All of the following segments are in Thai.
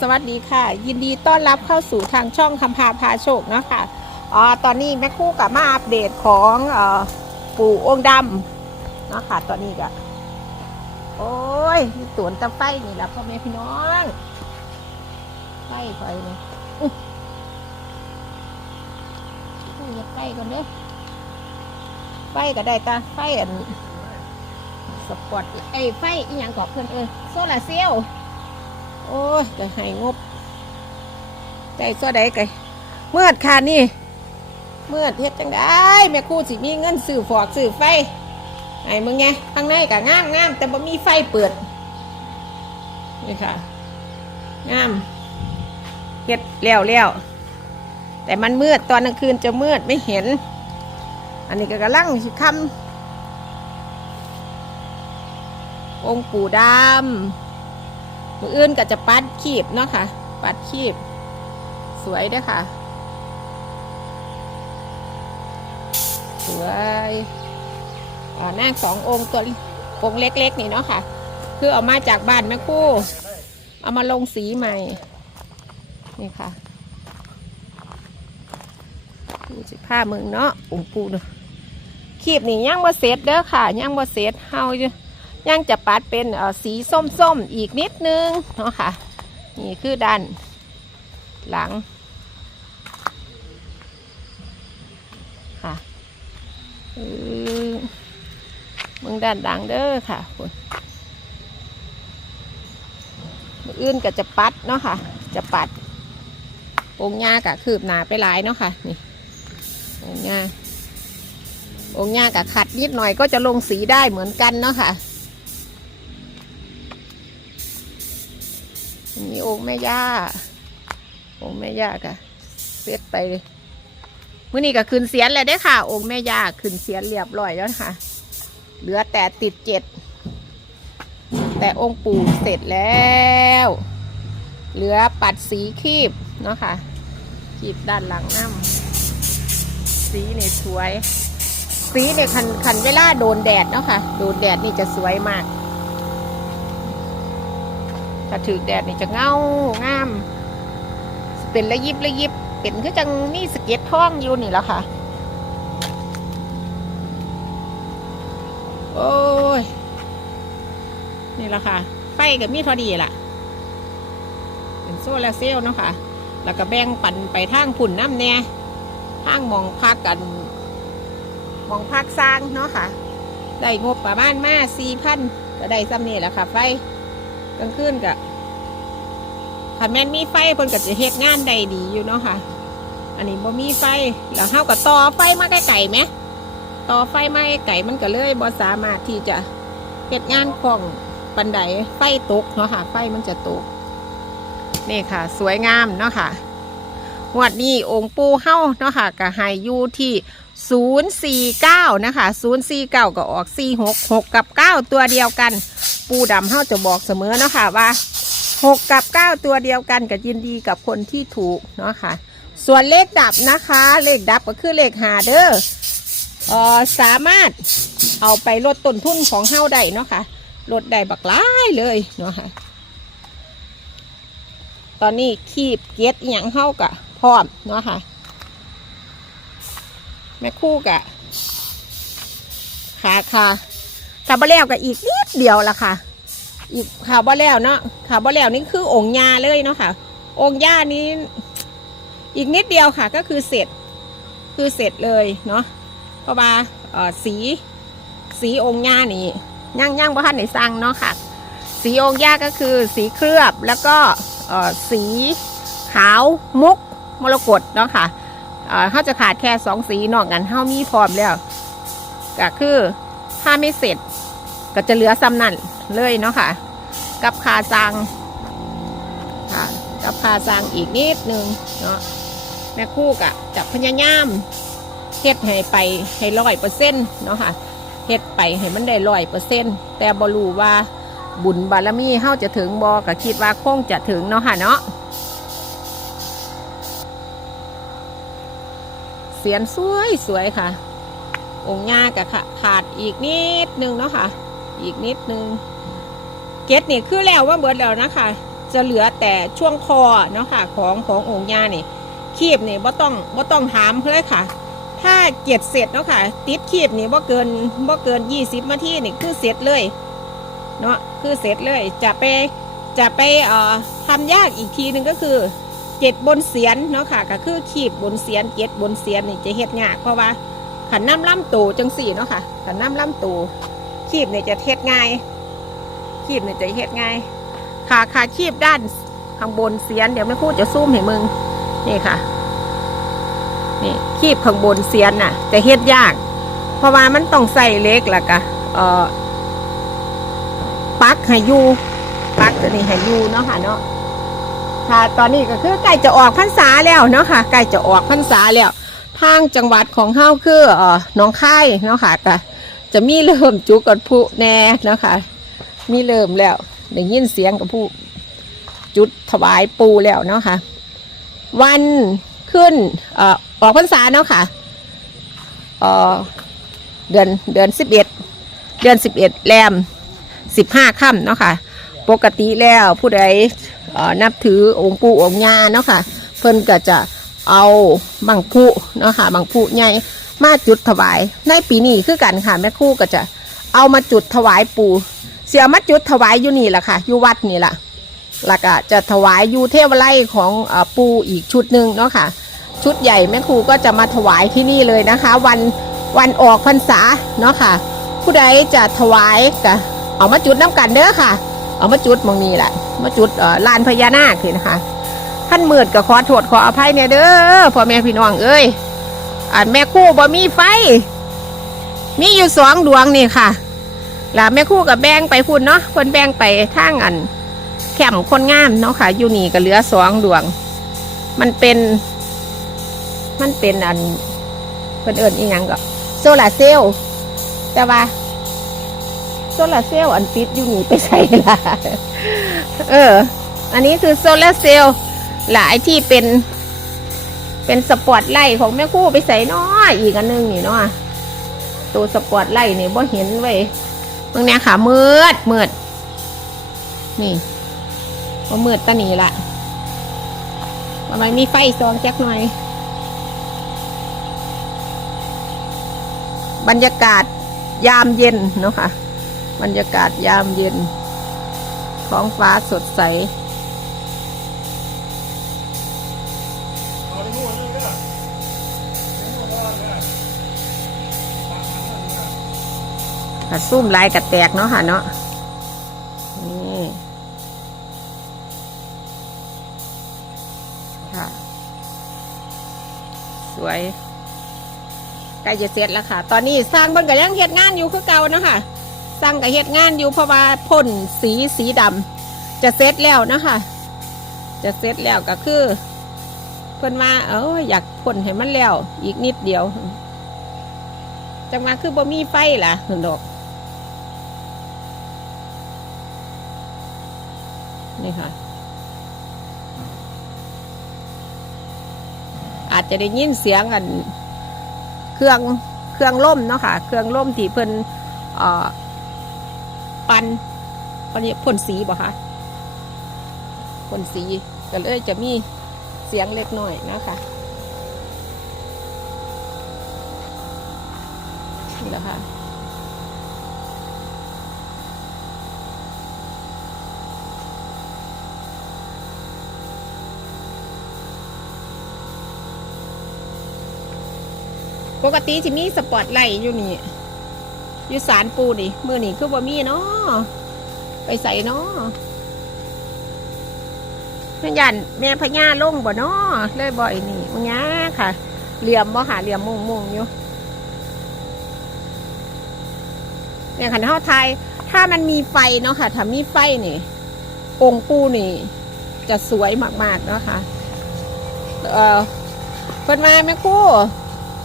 สวัสดีค่ะ ยินดีต้อนรับเข้าสู่ทางช่องคำพาพาโชคเนาะค่ะอ๋อตอนนี้แม่คู่กับมาอัปเดตของอ่อปู่องค์ดำเนาะค่ะ ตอนนี้ก็โอ้ยมีตวนตะไฟนี่แหละพ่อแม่พี่น้องไฟไฟเนี่ยอย่าไฟก่อนเด้อไฟก็ได้ตาไฟอันสปอร์ตไอ้ไฟอีหยังกอบเพื่อนเอ้ยโซลาเซลล์ โอ้ยจะให้งบใจซัวใดไกเมื่อดค่ะนี่ เมื่อดเฮ็ดจังได้แม่ครู่สิมีเงินซื้อฟอกซื้อไฟไอ้มึงไงข้างในก็งามงามแต่บ่มีไฟเปิดนี่ค่ะงามเฮ็ดแล้วแล้วแต่มันมืดตอนกลางคืนจะมืดไม่เห็น อันนี้ก็กำลังสิคำองค์ปู่ดำ มืออื่นก็จะปัดขีบเนาะค่ะ ปัดขีบ สวยด้วยค่ะ สวยอ่านาคสององค์ตัวองค์เล็กๆนี่เนาะค่ะ คือเอามาจากบ้านแม่คู่ เอามาลงสีใหม่ นี่ค่ะดูสิผ้ามึงเนาะองค์ปูเนาะขีบนี่ยังบ่เสร็จเด้อค่ะยังบ่เสร็จเฮาอยู่ ยังจะปัดเป็นสีส้มๆอีกนิดนึงเนาะค่ะ นี่คือด้านหลังค่ะเออมึงด้านหลังเด้อค่ะคุณอื่นก็จะปัดเนาะค่ะ จะปัดองค์ย่ากะคืบหนาไปหลายเนาะค่ะ นี่องค์ย่าองค์ย่ากะขัดนิดหน่อยก็จะลงสีได้เหมือนกันเนาะค่ะ องค์แม่ย่าองค์แม่ย่ากะเสร็จไปเลยมื่อนี้ก็ขึ้นเสียนเลยได้ค่ะ องค์แม่ย่าขึ้นเสียนเรียบร้อยแล้วค่ะ เหลือแต่ติดเจ็ดแต่องค์ปู่เสร็จแล้ว เหลือปัดสีคีบเนาะค่ะ คีบด้านหลังน้ำสีเนี่ยสวย สีเนี่ยคันคันเวลาโดนแดดเนาะค่ะ โดนแดดนี่จะสวยมาก ถ้าถือแดดนี่จะเงางาม เป็นระยิบระยิบ เป็นคือจังมีสเก็ตท่องอยู่นี่แหล้วค่ะ โอ้ย นี่แหละค่ะ ไฟกับมีเทอดีล่ะ เป็นโซลาเซลล์เนาะค่ะ แล้วก็แบ่งปันไปทางผุ่นน้ำแน่ทางมองพักกันมองพักสร้างเนาะค่ะ ได้งบประมาณมาสี่พันก็ได้ซ้ำนี่แหละค่ะไฟ กลางคืนกะถ้าแม่นมีไฟเพิ่นก็จะเฮ็ดงานได้ดีอยู่เนาะค่ะ อันนี้บ่มีไฟแล้วเฮาก็ต่อไฟมาไกลๆไหมต่อไฟมาไกลมันก็เลยบ่สามารถที่จะเฮ็ดงานคล่องปันไดไฟตกเนาะค่ะ ไฟมันจะตก นี่ค่ะ สวยงามเนาะค่ะงวดนี้องค์ปู่เฮาเนาะค่ะก็ให้อยู่ที่ 049 นะคะ 049 ก็ออก 46 6 กับ 9 ตัวเดียวกัน ปูดำเฮาจะบอกเสมอเนาะค่ะว่า6กับ9ตัวเดียวกันก็ยินดีกับคนที่ถูกเนาะค่ะ ส่วนเลขดับนะคะ เลขดับก็คือเลขหาเด้อเอ่อสามารถเอาไปลดต้นทุนของเฮาได้เนาะค่ะลดได้บักหลายเลยเนาะค่ะ ตอนนี้คีบเกียอย่างเฮากะพร้อมเนาะค่ะ แม่คู่กะขาค่ะ ถ้าบ่แล้วก็อีกนิดเดียวละค่ะ อีกข่าวบ่แล้วเนาะข่าวบ่แล้วนี่คือองค์ยาเลยเนาะค่ะ องค์ยานี้ อีกนิดเดียวค่ะ ก็คือเสร็จ คือเสร็จเลยเนาะเพราะว่าสีสีองค์ยานี่ย่างย่างบ่ทันได้สั่งเนาะค่ะ สีองค์ยาก็คือสีเคลือบแล้วก็สีขาวมุกมรกตเนาะค่ะเอ่อเขาจะขาดแค่สองสีนอกกันเขามีพร้อมแล้วก็คือถ้าไม่เสร็จ ก็จะเหลือซ้ำนั่นเลยเนาะค่ะ กับคาซังค่ะกับคาซังอีกนิดนึงเนาะแม่คู่กะจะพยายามเฮ็ดให้ไปให้ร้อยเปอร์เซ็นต์เนาะค่ะเฮ็ดไปให้มันได้ร้อยเปอร์เซ็นต์แต่บรูว่าบุญบารมีเฮาจะถึงบอก็คิดว่าคงจะถึงเนาะค่ะเนาะเสียนสวยสวยค่ะ องค์ย่ากะขาดอีกนิดนึงเนาะค่ะ อีกนิดนึงเก็ตนี่คือแล้วว่าเบิดแล้วนะคะ จะเหลือแต่ช่วงคอเนาะค่ะของขององค์ย่านี่คีบนี่บ่ต้องบ่ต้องหามเลยค่ะ ถ้าเกียดเสร็จเนาะค่ะ ติดคีบนี่บ่เกินบ่เกิน20นาทีนี่คือเสร็จเลยเนาะคือเสร็จเลยจะไปจะไปเอ่อทำยากอีกทีหนึ่งก็คือเจ็ดบนเสียนเนาะค่ะ ก็คือคีบบนเสียนเจ็ดบนเสียนนี่จะเฮ็ดยากเพราะว่าขันน้ำล่ำตูจังสี่เนาะค่ะขันน้ำล่ำตู คีบเนี่ยจะเฮ็ดง่าย คีบเนี่ยจะเฮ็ดง่ายขาขาคีบด้านข้างบนเสียน เดี๋ยวไม่พูดจะซูมให้มึง นี่ค่ะ นี่คีบข้างบนเสียนน่ะ จะเฮ็ดยาก เพราะว่ามันต้องใส่เล็กล่ะกะเอ่อปักให้ยูปักตัวนี้ให้ยูเนาะค่ะเนาะค่ะ ตอนนี้ก็คือใกล้จะออกพรรษาแล้วเนาะค่ะใกล้จะออกพรรษาแล้วทางจังหวัดของเฮาคือเอ่อหนองคายเนาะค่ะก็ จะมีเริ่มจุกดผู้แน่นะคะมีเริ่มแล้วได้ยินเสียงกับผู้จุดถวายปูแล้วเนาะค่ะวันขึ้นอออกพรรษาเนาะค่ะเอ่อเดือนเดือนสิบเอ็ดเดือนสิบเอ็ดแรมสิบห้าค่ำเนาะค่ะปกติแล้วผู้ใดนับถือองค์ปู่องค์ย่าเนาะค่ะเพิ่นก็จะเอาบังพุเนาะค่ะบังพุใหญ่ มาจุดถวาย ในปีนี้คือกันค่ะแม่คู่ก็จะเอามาจุดถวายปู่เสียมาจุดถวายอยู่นี่แหละค่ะอยู่วัดนี่แหละแล้วก็จะถวายยูเทวไลของอปูอีกชุดหนึ่งเนาะค่ะ ชุดใหญ่แม่ครูก็จะมาถวายที่นี่เลยนะคะ วันวันออกพรรษาเนาะค่ะ ผู้ใดจะถวายก็เอามาจุดน้ำกันเด้อค่ะ เอามาจุดมองนี้แหละมาจุดลานพญานาคเลยนะคะท่านมืดก็ขอโทษขออภัยเนี่ยเด้อพ่อแม่พี่น้องเอ้ย อันแม่คู่บ่มีไฟ มีอยู่สองดวงนี่ค่ะแล้วแม่คู่กับแบงไปพุ่นเนาะเพิ่นแบงไปทางอันแคมคนงานเนาะค่ะอยู่นี่ก็เหลือสองดวง มันเป็น มันเป็นอันเพิ่นเอิญอีหยังก็โซลาร์เซลล์แต่ว่าโซลาร์เซลล์อันติดอยู่นี่ไปใส่ละเออ อันนี้คือโซลาร์เซลล์หลายที่เป็น เป็นสปอตไลท์ของแม่คู่ไปใส่น้ออีกอันหนึงนี่เนาะตัวสปอตไลท์นี่บ่เห็นไว้ยมึงเนี่ยค่ะมืดมืดนี่บ่มืดตะนี่ละทำไมมีไฟซองจักหน่อย บรรยากาศยามเย็นเนาะค่ะ บรรยากาศยามเย็นท้องฟ้าสดใส ค่ะซุ่มลายกระแตกเนาะค่ะเนาะนี่ค่ะ สวยใกล้จะเสร็จแล้วค่ะ ตอนนี้สร้างบิ่งก็ยังเฮ็ดงานอยู่คือเก่าเนาะค่ะสร้างกับเฮ็ดงานอยู่เพราะว่าพ่นสีสีดำจะเสร็จแล้วเนาะค่ะ จะเสร็จแล้วก็คือ เพิ่นว่าเอออยากพ่นให้มันแล้ว อีกนิดเดียวจังมาคือบ่มีไฟล่ะหนดอก นี่ค่ะ อาจจะได้ยินเสียงกัน เครื่องเครื่องล่มเนาะค่ะ เครื่องล่มที่เพิ่นเอ่อปันปันนี้พ่นสีบ่คะพ่นสีก็เลยจะมีเสียงเล็กน้อยนะคะนี่แหละค่ะ ปกติจะมีสปอตไลท์อยู่นี่อยู่สารปูนี่มือนี่คือบ่มีเนาะไปใส่เนาะแม่ยันแม่พญาลงบ่เนาะเลยบ่อยนี่มึงยาค่ะ เหลี่ยมบ่หาเหลี่ยมมุงมุงอยู่เนี่ยขันเท้าไทย ถ้ามันมีไฟเนาะค่ะ ถ้ามีไฟนี่องค์ปูนี่ จะสวยมากๆเนาะค่ะ เออเพิ่นมาแม่คู่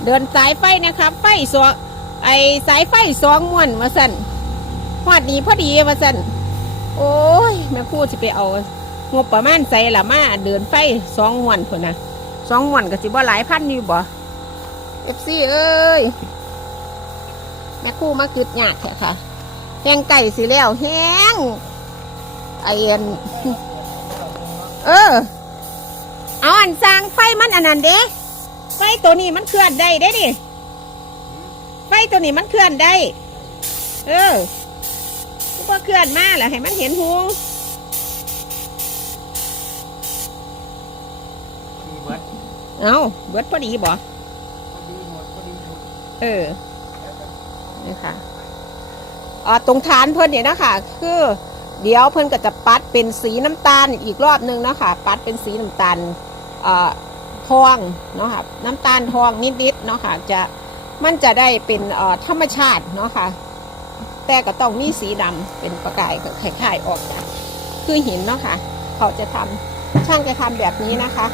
เดินสายไฟนะครับ ไฟสองไอสายไฟสองม้วนมาสั่นพอดีพอดีมาสั่นโอ้ยแม่ครู่จะไปเอางบประมาณใส่ละมาเดินไฟสองม้วนพุ่นนะสองม้วนก็สิบ่หลายพันอยู่บ่เอฟซีเอ้ยแม่ครู่มากึดหยาดแท้ค่ะแห้งไก่สิแล้วแห้งไอเอ็นเออ เอาอันสร้างไฟมันอันนั้นเด้ ตัวนี้มันเคลื่อนได้ได้ดิไฟตัวนี้มันเคลื่อนได้ เออพอเคลื่อนมาแล้วให้มันเห็นหงดีเบิดเอาเบิดพอดีบ่พอดีหมดพอดีหมดเออนี่ค่ะอ่าตรงฐานเพิ่นเนี่ยนะคะคือ เดี๋ยวเพิ่นก็จะปัดเป็นสีน้ำตาลอีกรอบนึงนะคะปัดเป็นสีน้ำตาลอ่า ทองเนาะค่ะน้ำตาลทองนิดๆเนาะค่ะจะมันจะได้เป็นธรรมชาติเนาะค่ะแต่ก็ต้องมีสีดำเป็นประกายคล้ายๆออกจากคือหินเนาะค่ะเขาจะทำช่างจะทำแบบนี้นะคะ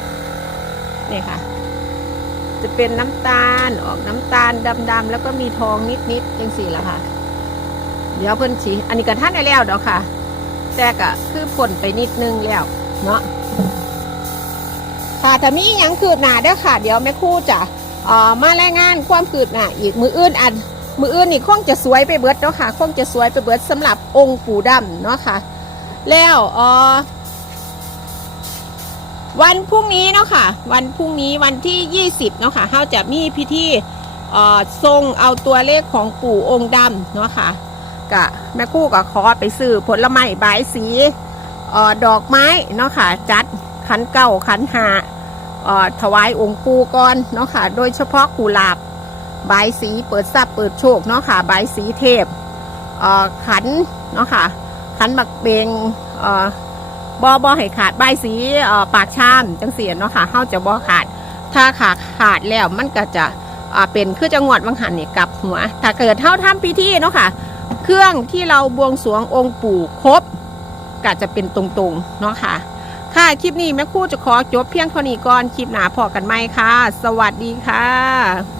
นี่ค่ะ จะเป็นน้ำตาลออกน้ำตาลดำๆแล้วก็มีทองนิดๆจังสีละค่ะ เดี๋ยวเพิ่นสีอันนี้ก็ท่านได้แล้วเดอกค่ะ แต่ก็คือผลไปนิดนึงแล้วเนาะ ค่ะถ้ามียังคืบหน้าเด้อค่ะ เดี๋ยวแม่คู่จะเอ่อมารายงานความคืบหน้าอีกมืออื่นอัน มืออื่นนี่คงจะสวยไปเบิดเนาะค่ะคงจะสวยไปเบิดสำหรับองค์ปู่ดำเนาะค่ะ แล้วเอ่อวันพรุ่งนี้เนาะค่ะ วันพรุ่งนี้วันที่ 20เนาะค่ะเราจะมีพิธีเอ่อทรงเอาตัวเลขของปู่องค์ดำเนาะค่ะกะแม่คู่ก็ขอไปซื้อผลไม้ใบสีออดอกไม้เนาะค่ะ จัดขันเก้าขันหา ถวายองค์ปู่ก่อนเนาะค่ะ โดยเฉพาะกุหลาบ ใบาสีเปิดทรัพย์เปิดโชคเนาะค่ะ ใบสีเทพขันเนาะค่ะ ขันบักเบงบ่อบอบอให้ขาดใบสีปากชามจังเสียเนาะค่ะเฮาจะบอขาด ถ้าขาดขาดแล้วมันก็จะเป็นคือจังหวัดวังหันนี่กลับหัว ถ้าเกิดเท่าทำพิธีเนาะค่ะ เครื่องที่เราบวงสรวงองค์ปู่ครบก็จะเป็นตรงๆเนาะค่ะ ค่ะคลิปนี้แม่คู่จะขอจบเพียงเท่านี้ก่อนคลิปหนาพอกันไหมค่ะ สวัสดีค่ะ